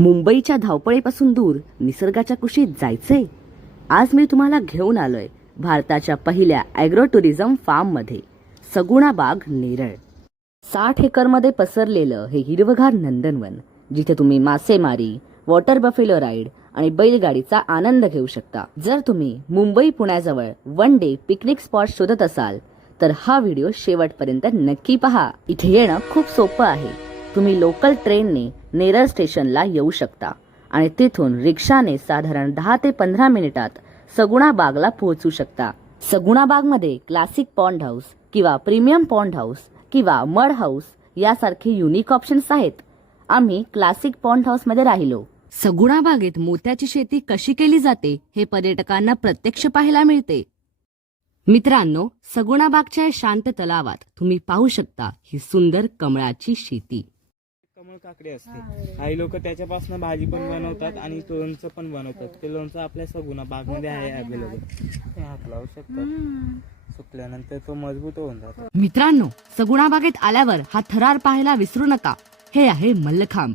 मुंबईच्या धावपळीपासून दूर निसर्गाच्या कुशीत जायचंय? आज मी तुम्हाला घेऊन आलोय भारताच्या पहिल्या ॲग्रो टुरिझम फार्ममध्ये, सगुणा बाग, नेरळ. 60 एकरमध्ये पसरलेलं हे हिरवगार नंदनवन, जिथे तुम्ही मासेमारी, वॉटर बफेलो राईड आणि बैलगाडीचा आनंद घेऊ शकता. जर तुम्ही मुंबई पुण्याजवळ वन डे पिकनिक स्पॉट शोधत असाल तर हा व्हिडिओ शेवटपर्यंत नक्की पहा. इथे येणं खूप सोपं आहे. तुम्ही लोकल ट्रेनने नेरळ स्टेशनला येऊ शकता आणि तिथून रिक्षाने साधारण 10 ते 15 मिनिटात सगुणा बागला पोहोचू शकता. सगुणा बागमध्ये क्लासिक पॉन्ड हाऊस किंवा प्रीमियम पॉन्ड हाऊस किंवा मड हाऊस यासारखे युनिक ऑप्शन्स आहेत. आम्ही क्लासिक पॉन्ड हाऊस मध्ये राहिलो. सगुणा बागेत मोत्याची शेती कशी केली जाते हे पर्यटकांना प्रत्यक्ष पाहायला मिळते. मित्रांनो, सगुणा बागच्या शांत तलावात तुम्ही पाहू शकता ही सुंदर कमळाची शेती. कमळ काकडी असते. काही लोक त्याच्यापासून भाजी पण बनवतात आणि लोणचं पण बनवतात. ते लोणचं आपल्या सगुणा बाग मध्ये आहे अवेलेबल. ते हात लावू शकतात. सुकल्यानंतर तो मजबूत होऊन जातो. मित्रांनो, सगुणा बागेत आल्यावर हा थरार पाहायला विसरू नका. हे आहे मल्लखांब.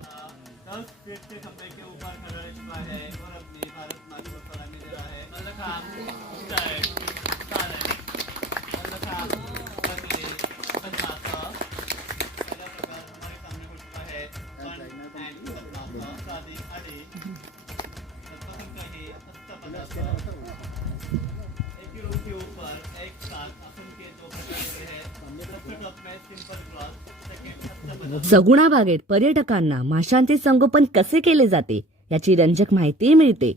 सगुणा बागेत पर्यटकांना माशांचे संगोपन कसे केले जाते याची रंजक माहिती मिळते.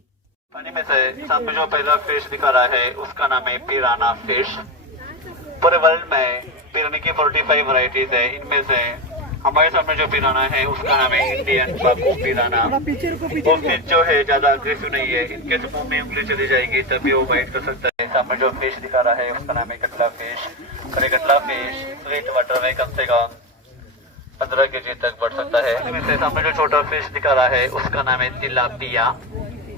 पानी में से सामने जो पहला फिश दिखा रहा है उसका नाम है पिराना फिश. पूरे वर्ल्ड में पिराने की 45 वैरायटीज है. इनमें से हमारे सामने जो पिराना है उसका नाम है इंडियन बाकू पिराना. वो फिश जो है ज्यादा अग्रेसिव नहीं है. इनके मुंह में उंगली चली जाएगी तभी वो बाइट कर सकता है. सामने जो फिश दिखा रहा है उसका नाम है कटला फिश. और ये कटला फिश स्वीट वाटर में कम से कम 15 kg तक बढ़ सकता है. इनमें से सामने जो छोटा फिश दिखा रहा है उसका नाम है तिलापिया.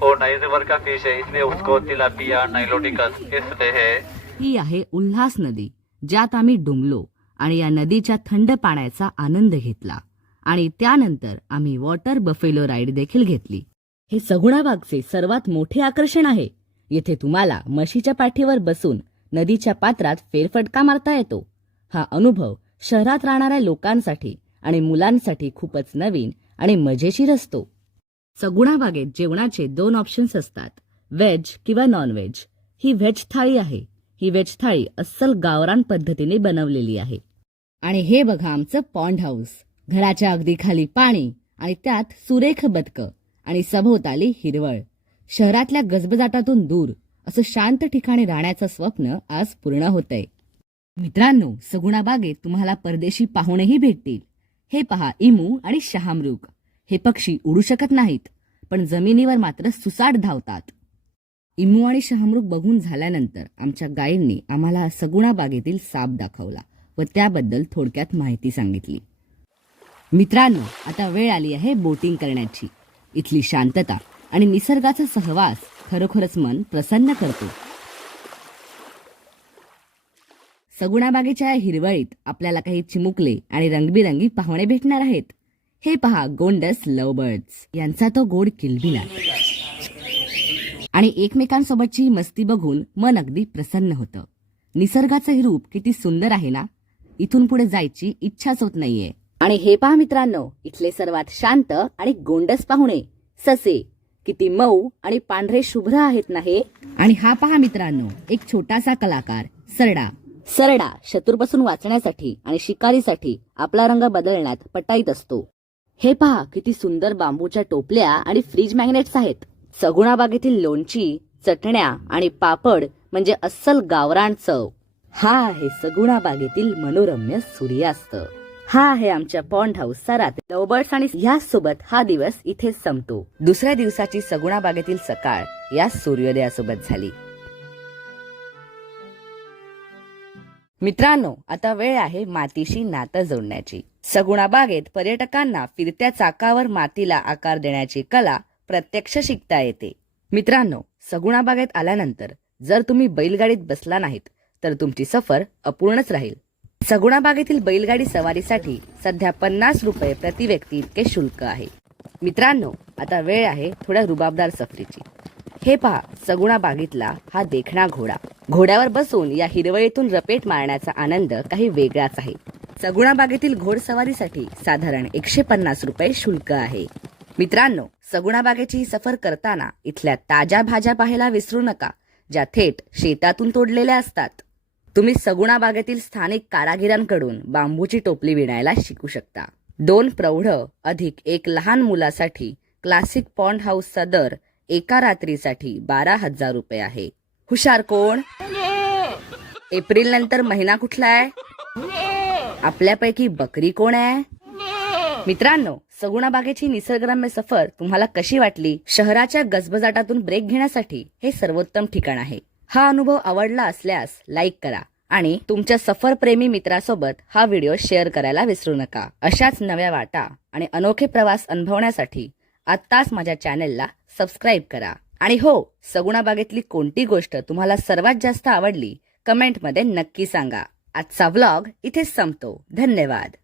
और नाइल रिवर का फिश है, इसलिए उसको तिलापिया नाइलोटिकस कहते हैं. ही आहे उल्हास नदी, ज्यात आम्ही डुंबलो आणि या नदीच्या थंड पाण्याचा आनंद घेतला आणि त्यानंतर आम्ही वॉटर बफेलो राईड देखील घेतली. हे सगुणा बागचे सर्वात मोठे आकर्षण आहे. येथे तुम्हाला म्हशीच्या पाठीवर बसून नदीच्या पात्रात फेरफटका मारता येतो. हा अनुभव शहरात राहणाऱ्या लोकांसाठी आणि मुलांसाठी खूपच नवीन आणि मजेशीर असतो. सगुणा बागेत जेवणाचे 2 ऑप्शन्स असतात, व्हेज किंवा नॉन व्हेज. ही व्हेज थाळी आहे. ही व्हेज थाळी अस्सल गावरान पद्धतीने बनवलेली आहे. आणि हे बघा आमचं पॉन्ड हाऊस. घराच्या अगदी खाली पाणी आणि त्यात सुरेख बदकं आणि सभोवताली हिरवळ. शहरातल्या गजबजाटातून दूर असं शांत ठिकाणी राहण्याचं स्वप्न आज पूर्ण होतंय. मित्रांनो, सगुणा बागेत तुम्हाला परदेशी पाहुणेही भेटतील. हे पहा इमू आणि शहामृग. हे पक्षी उडू शकत नाहीत, पण जमिनीवर मात्र सुसाट धावतात. इमू आणि शहामृग बघून झाल्यानंतर आमच्या गाईडनी आम्हाला सगुणा बागेतील साप दाखवला व त्याबद्दल थोडक्यात माहिती सांगितली. मित्रांनो, आता वेळ आली आहे बोटिंग करण्याची. इथली शांतता आणि निसर्गाचा सहवास खरोखरच मन प्रसन्न करतो. सगुणा बागेच्या हिरवळीत आपल्याला काही चिमुकले आणि रंगबिरंगी पाहुणे भेटणार आहेत. हे पहा गोंडस लवबर्ड्स. यांचा तो गोड किलबिलाट आणि एकमेकांसोबतची मस्ती बघून मन अगदी प्रसन्न होतं. निसर्गाचं हे रूप किती सुंदर आहे ना. इथून पुढे जायची इच्छाच होत नाहीये. आणि हे पहा मित्रांनो, इथले सर्वात शांत आणि गोंडस पाहुणे ससे. किती मऊ आणि पांढरे शुभ्र आहेत ना हे. आणि हा पहा मित्रांनो, एक छोटासा कलाकार सरडा. सरडा शत्रूपासून वाचण्यासाठी आणि शिकारीसाठी आपला रंग बदलण्यात पटाईत असतो. हे पहा किती सुंदर बांबूच्या टोपल्या आणि फ्रीज मॅग्नेट्स आहेत. सगुणा बागेतील लोणची, चटण्या आणि पापड म्हणजे अस्सल गावरान चव. हा आहे सगुणा बागेतील मनोरम्य सूर्यास्त. हा आहे आमच्या पॉन्ड हाऊसचा रात्री. लवबर्ड्स आणि यासोबत हा दिवस इथेच संपतो. दुसऱ्या दिवसाची सगुणा बागेतील सकाळ या सूर्योदयासोबत झाली. मित्रांनो, आता वेळ आहे मातीशी नातं जोडण्याची. सगुणा बागेत पर्यटकांना फिरत्या चाकावर मातीला आकार देण्याची कला प्रत्यक्ष शिकता येते. मित्रांनो, सगुणा बागेत आल्यानंतर जर तुम्ही बैलगाडीत बसला नाहीत तर तुमची सफर अपूर्णच राहील. सगुणा बागेतील बैलगाडी सवारीसाठी सध्या 50 रुपये प्रति व्यक्ती इतके शुल्क आहे. मित्रांनो, आता वेळ आहे थोड्या रुबाबदार सफरीची. हे पहा, सगुणा बागेतला हा देखणा घोडा. घोड्यावर बसून या हिरवळीतून रपेट मारण्याचा आनंद काही वेगळाच आहे. सगुणा बागेतील घोडसवारीसाठी साधारण 150 रुपये शुल्क आहे. मित्रांनो, सगुणा बागेची सफर करताना इथल्या ताज्या भाज्या पाहायला विसरू नका, ज्या थेट शेतातून तोडलेल्या असतात. तुम्ही सगुणा बागेतील स्थानिक कारागिरांकडून बांबूची टोपली विणायला शिकू शकता. 2 प्रौढ अधिक 1 लहान मुलासाठी क्लासिक पॉन्ड हाऊसचा दर एका रात्रीसाठी 12,000 रुपये आहे. हुशार कोण? एप्रिल नंतर महिना कुठला आहे? आपल्यापैकी बकरी कोण आहे? मित्रांनो, सगुणा बागेची निसर्गरम्य सफर तुम्हाला कशी वाटली? शहराच्या गजबजाटातून ब्रेक घेण्यासाठी हे सर्वोत्तम ठिकाण आहे. हा अनुभव आवडला असल्यास लाईक करा आणि तुमच्या सफरप्रेमी मित्रासोबत हा व्हिडिओ शेअर करायला विसरू नका. अशाच नव्या वाटा आणि अनोखे प्रवास अनुभवण्यासाठी आत्ताच माझ्या चॅनेलला सबस्क्राईब करा. आणि हो, सगुणा बागेतली कोणती गोष्ट तुम्हाला सर्वात जास्त आवडली कमेंटमध्ये नक्की सांगा. आजचा व्लॉग इथेच संपतो. धन्यवाद.